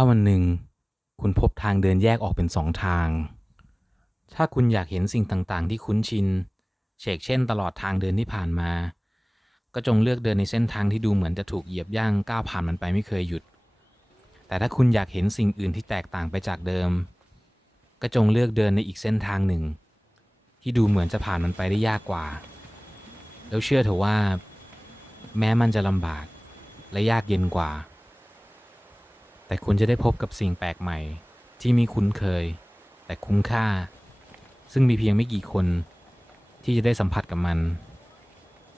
าวันหนึ่ง คุณพบทางเดินแยกออกเป็นสองทาง ถ้าคุณอยากเห็นสิ่งต่างๆ ที่คุ้นชินเชกเช่น ตลอดทางเดินที่ผ่านมา ก็จงเลือกเดินในเส้นทางที่ดูเหมือนจะถูกเหยียบย่างก้าวผ่านมันไปไม่เคยหยุด แต่ถ้าคุณอยากเห็นสิ่งอื่นที่แตกต่างไปจากเดิม ก็จงเลือกเดินในอีกเส้นทางหนึ่ง ที่ดูเหมือนจะผ่านมันไปได้ยากกว่า แล้วเชื่อเถอะว่า แม้มันจะลำบากและยากเย็นกว่า แต่คุณจะได้พบกับสิ่งแปลกใหม่ ที่มีคุ้นเคย แต่คุ้มค่า ซึ่งมีเพียงไม่กี่คน ที่จะได้สัมผัสกับมัน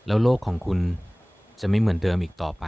แล้วโลกของคุณจะไม่เหมือนเดิมอีกต่อไป